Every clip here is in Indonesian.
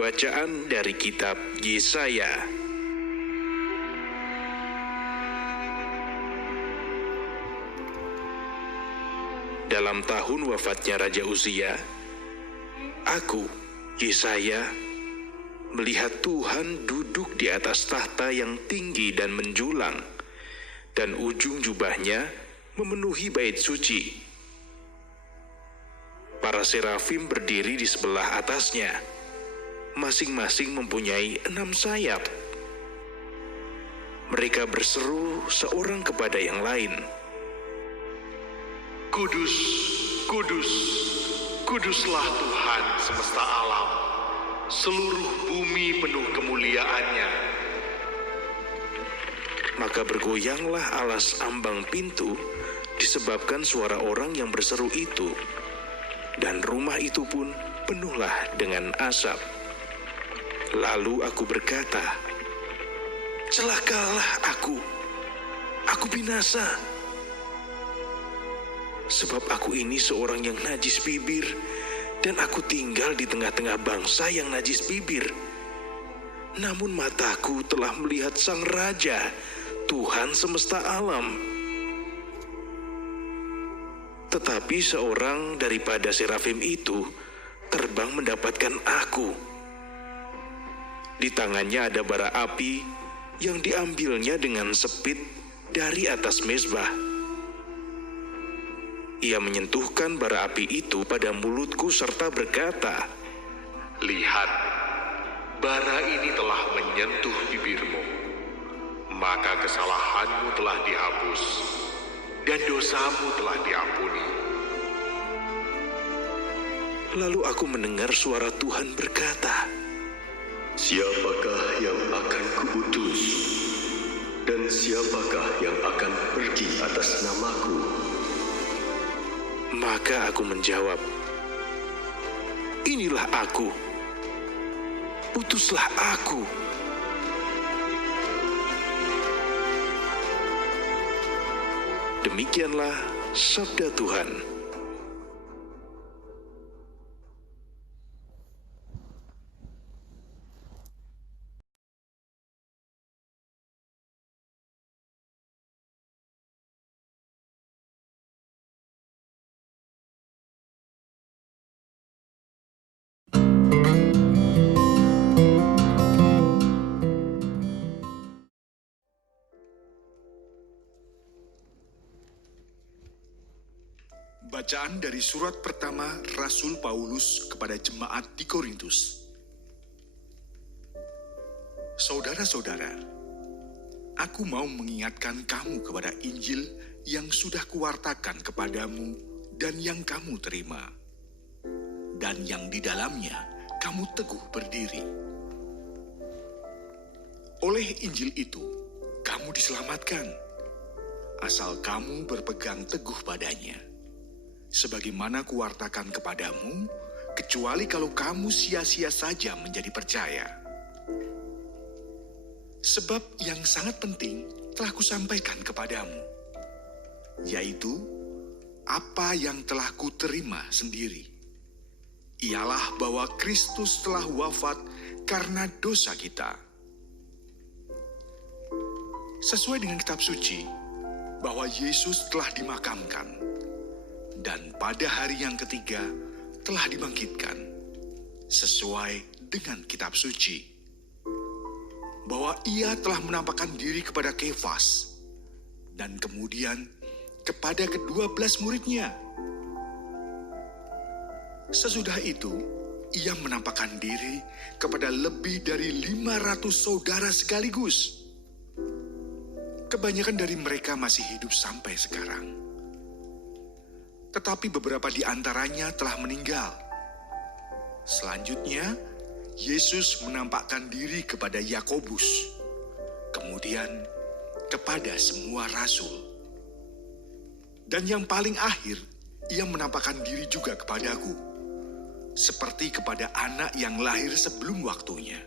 Bacaan dari kitab Yesaya. Dalam tahun wafatnya Raja Uzia, aku, Yesaya, melihat Tuhan duduk di atas tahta yang tinggi dan menjulang, dan ujung jubahnya memenuhi bait suci. Para serafim berdiri di sebelah atasnya, masing-masing mempunyai 6 sayap. Mereka berseru seorang kepada yang lain, Kudus, kudus, kuduslah Tuhan semesta alam. Seluruh bumi penuh kemuliaannya. Maka bergoyanglah alas ambang pintu disebabkan suara orang yang berseru itu, dan rumah itu pun penuhlah dengan asap. Lalu aku berkata, celakalah aku binasa. Sebab aku ini seorang yang najis bibir, dan aku tinggal di tengah-tengah bangsa yang najis bibir. Namun mataku telah melihat Sang Raja, Tuhan semesta alam. Tetapi seorang daripada serafim itu terbang mendapatkan aku. Di tangannya ada bara api yang diambilnya dengan sepit dari atas mezbah. Ia menyentuhkan bara api itu pada mulutku serta berkata, Lihat, bara ini telah menyentuh bibirmu. Maka kesalahanmu telah dihapus, dan dosamu telah diampuni. Lalu aku mendengar suara Tuhan berkata, Siapakah yang akan kuutus, dan siapakah yang akan pergi atas namaku? Maka aku menjawab, inilah aku, utuslah aku. Demikianlah sabda Tuhan. Bacaan dari surat pertama Rasul Paulus kepada jemaat di Korintus. Saudara-saudara, aku mau mengingatkan kamu kepada Injil yang sudah kuwartakan kepadamu dan yang kamu terima, dan yang di dalamnya kamu teguh berdiri. Oleh Injil itu, kamu diselamatkan, asal kamu berpegang teguh padanya. Sebagaimana kuwartakan kepadamu, kecuali kalau kamu sia-sia saja menjadi percaya. Sebab yang sangat penting telah kusampaikan kepadamu, yaitu apa yang telah kuterima sendiri. Ialah bahwa Kristus telah wafat karena dosa kita. Sesuai dengan kitab suci, bahwa Yesus telah dimakamkan, dan pada hari yang ketiga telah dibangkitkan, sesuai dengan kitab suci. Bahwa ia telah menampakkan diri kepada Kefas, dan kemudian kepada ke-12 muridnya. Sesudah itu, ia menampakkan diri kepada lebih dari 500 saudara sekaligus. Kebanyakan dari mereka masih hidup sampai sekarang. Tetapi beberapa di antaranya telah meninggal. Selanjutnya, Yesus menampakkan diri kepada Yakobus, kemudian kepada semua rasul. Dan yang paling akhir, ia menampakkan diri juga kepadaku, seperti kepada anak yang lahir sebelum waktunya.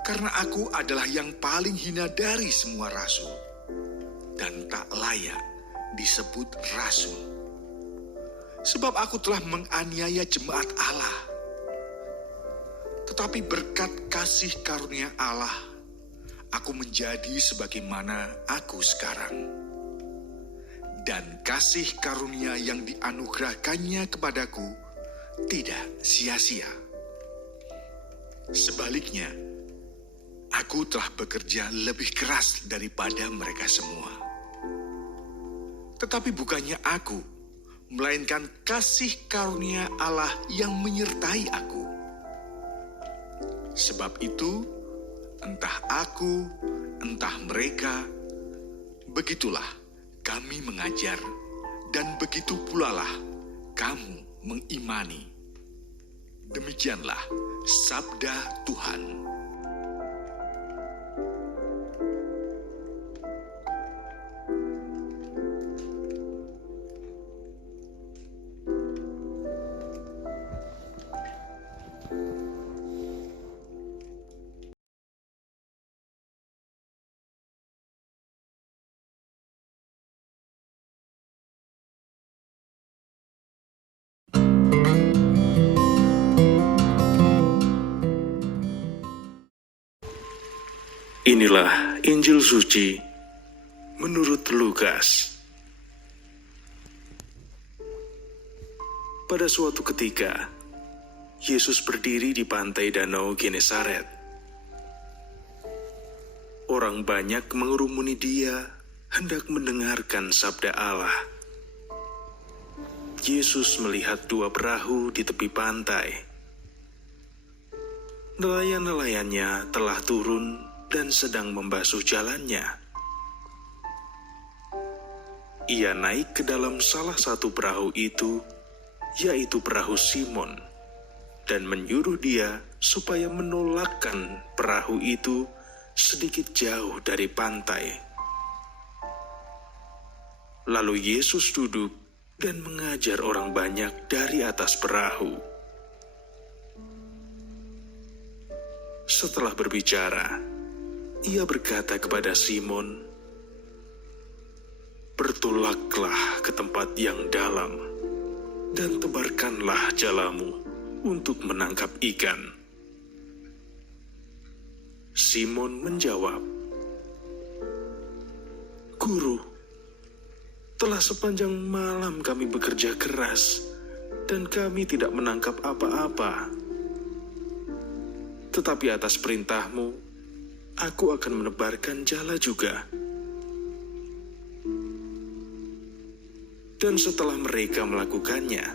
Karena aku adalah yang paling hina dari semua rasul, dan tak layak disebut rasul. Sebab aku telah menganiaya jemaat Allah. Tetapi berkat kasih karunia Allah, aku menjadi sebagaimana aku sekarang. Dan kasih karunia yang dianugerahkannya kepadaku tidak sia-sia. Sebaliknya, aku telah bekerja lebih keras daripada mereka semua. Tetapi bukannya aku, melainkan kasih karunia Allah yang menyertai aku. Sebab itu, entah aku, entah mereka, begitulah kami mengajar, dan begitu pula lah kamu mengimani. Demikianlah sabda Tuhan. Inilah Injil suci menurut Lukas. Pada suatu ketika, Yesus berdiri di pantai Danau Genesaret. Orang banyak mengerumuni Dia, hendak mendengarkan sabda Allah. Yesus melihat 2 perahu di tepi pantai. Nelayan-nelayannya telah turun dan sedang membasuh jalannya. Ia naik ke dalam salah satu perahu itu, yaitu perahu Simon, dan menyuruh dia supaya menolakkan perahu itu sedikit jauh dari pantai. Lalu Yesus duduk dan mengajar orang banyak dari atas perahu. Setelah berbicara, Ia berkata kepada Simon, "Bertolaklah ke tempat yang dalam, dan tebarkanlah jalamu untuk menangkap ikan." Simon menjawab, "Guru, telah sepanjang malam kami bekerja keras, dan kami tidak menangkap apa-apa. Tetapi atas perintahmu, aku akan menebarkan jala juga." Dan setelah mereka melakukannya,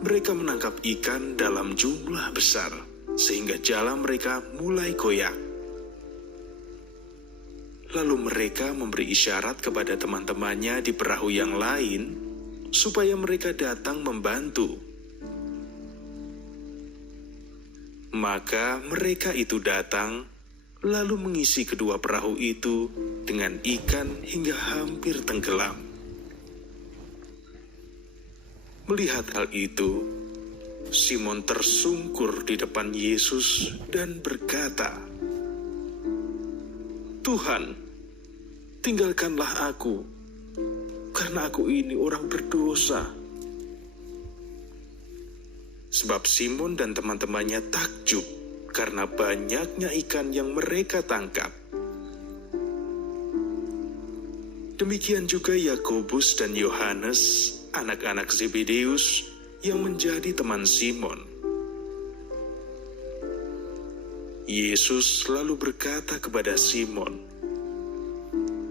mereka menangkap ikan dalam jumlah besar, sehingga jala mereka mulai koyak. Lalu mereka memberi isyarat kepada teman-temannya di perahu yang lain, supaya mereka datang membantu. Maka mereka itu datang, lalu mengisi kedua perahu itu dengan ikan hingga hampir tenggelam. Melihat hal itu, Simon tersungkur di depan Yesus dan berkata, "Tuhan, tinggalkanlah aku, karena aku ini orang berdosa." Sebab Simon dan teman-temannya takjub karena banyaknya ikan yang mereka tangkap. Demikian juga Yakobus dan Yohanes, anak-anak Zebedeus, yang menjadi teman Simon. Yesus lalu berkata kepada Simon,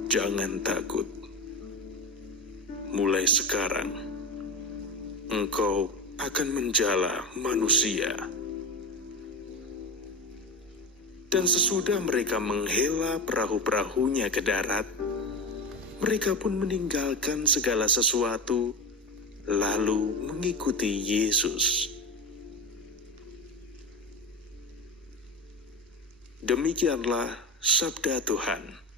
"Jangan takut. Mulai sekarang, engkau akan menjala manusia." Dan sesudah mereka menghela perahu-perahunya ke darat, mereka pun meninggalkan segala sesuatu, lalu mengikuti Yesus. Demikianlah sabda Tuhan.